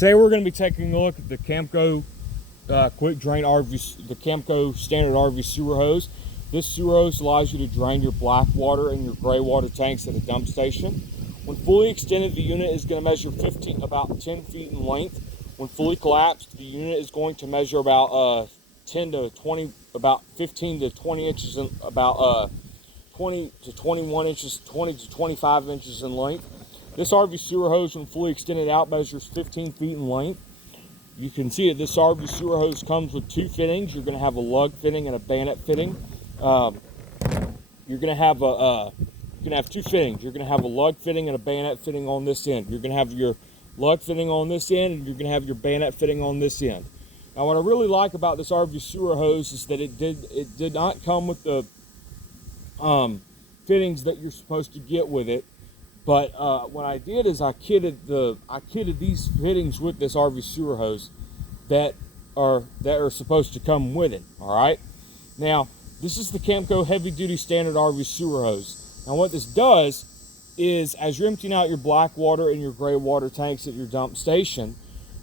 Today we're going to be taking a look at the Camco quick drain RV, the Camco standard RV sewer hose. This sewer hose allows you to drain your black water and your gray water tanks at a dump station. When fully extended, the unit is going to measure about 10 feet in length. When fully collapsed, the unit is going to measure about 15 to 20 inches, about 20 to 21 inches, 20 to 25 inches in length. This RV sewer hose, when fully extended out, measures 15 feet in length. You can see that this RV sewer hose comes with two fittings. You're going to have a lug fitting and a bayonet fitting. You're going to have two fittings. You're going to have a lug fitting and a bayonet fitting on this end. You're going to have your lug fitting on this end, and you're going to have your bayonet fitting on this end. Now, what I really like about this RV sewer hose is that it did not come with the fittings that you're supposed to get with it. But what I did is I kitted these fittings with this RV sewer hose that are supposed to come with it. All right. Now, this is the Camco heavy duty standard RV sewer hose. Now, what this does is, as you're emptying out your black water and your gray water tanks at your dump station,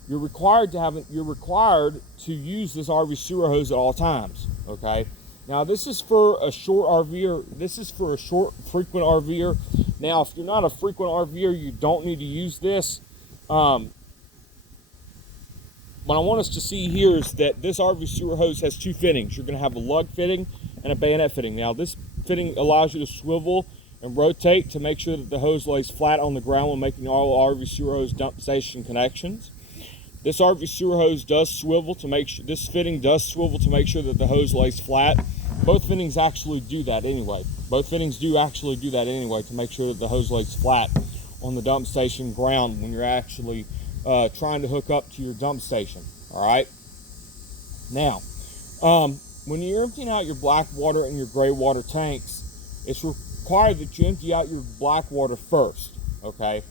you're required to use this RV sewer hose at all times. Okay. Now, this is for a short RVer. This is for a short, frequent RVer. Now, if you're not a frequent RVer, you don't need to use this. What I want us to see here is that this RV sewer hose has two fittings. You're going to have a lug fitting and a bayonet fitting. Now, this fitting allows you to swivel and rotate to make sure that the hose lays flat on the ground when making all RV sewer hose dump station connections. This RV sewer hose does swivel to make sure, this fitting does swivel to make sure that the hose lays flat. Both fittings actually do that anyway. Both fittings do actually do that anyway to make sure that the hose lays flat on the dump station ground when you're actually trying to hook up to your dump station. All right. Now, when you're emptying out your black water and your gray water tanks, it's required that you empty out your black water first. Okay.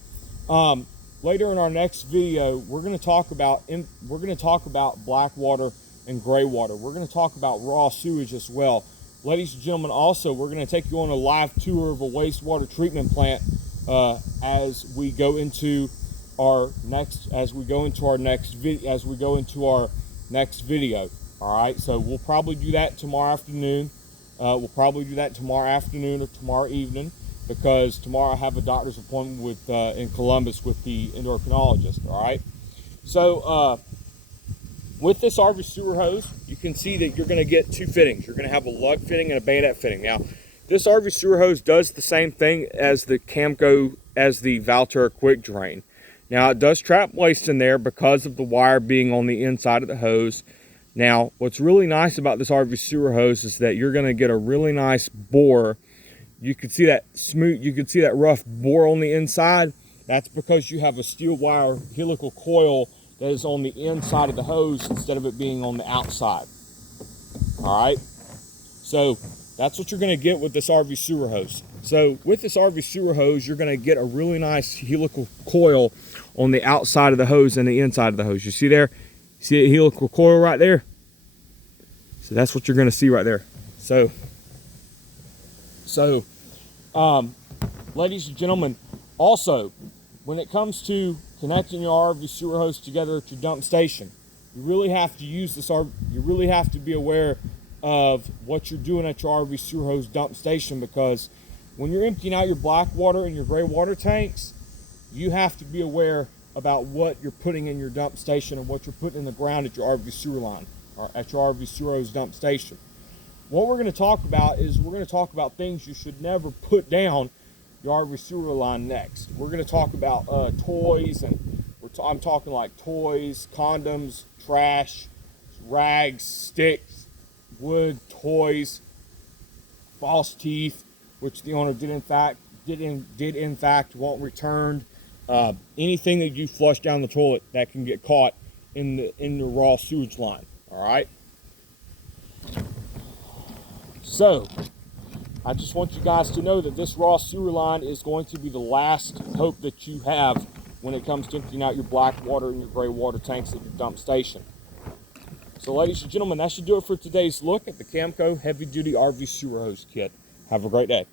Later in our next video, we're going to talk about black water and gray water. We're going to talk about raw sewage as well. Ladies and gentlemen, also, we're going to take you on a live tour of a wastewater treatment plant as we go into our next video. All right, so we'll probably do that tomorrow afternoon. Or tomorrow evening, because tomorrow I have a doctor's appointment in Columbus with the endocrinologist. All right, so with this RV sewer hose, you can see that you're going to get two fittings. You're going to have a lug fitting and a bayonet fitting. Now, this RV sewer hose does the same thing as the Camco, as the Valterra quick drain. Now, it does trap waste in there because of the wire being on the inside of the hose. Now, what's really nice about this RV sewer hose is that you're going to get a really nice bore. You can see that rough bore on the inside. That's because you have a steel wire helical coil that is on the inside of the hose instead of it being on the outside. All right, so that's what you're going to get with this RV sewer hose. So with this RV sewer hose, you're going to get a really nice helical coil on the outside of the hose and the inside of the hose. You see there? See a helical coil right there? So that's what you're going to see right there. So ladies and gentlemen, also, when it comes to connecting your RV sewer hose together at your dump station, you really have to use this. You really have to be aware of what you're doing at your RV sewer hose dump station, because when you're emptying out your black water and your gray water tanks, you have to be aware about what you're putting in your dump station and what you're putting in the ground at your RV sewer line or at your RV sewer hose dump station. What we're going to talk about is things you should never put down your RV sewer line next. We're going to talk about toys, and I'm talking like toys, condoms, trash, rags, sticks, wood, toys, false teeth, which the owner did in fact want returned. Anything that you flush down the toilet that can get caught in the raw sewage line. All right. So, I just want you guys to know that this raw sewer line is going to be the last hope that you have when it comes to emptying out your black water and your gray water tanks at your dump station. So, ladies and gentlemen, that should do it for today's look at the Camco heavy duty RV sewer hose kit. Have a great day.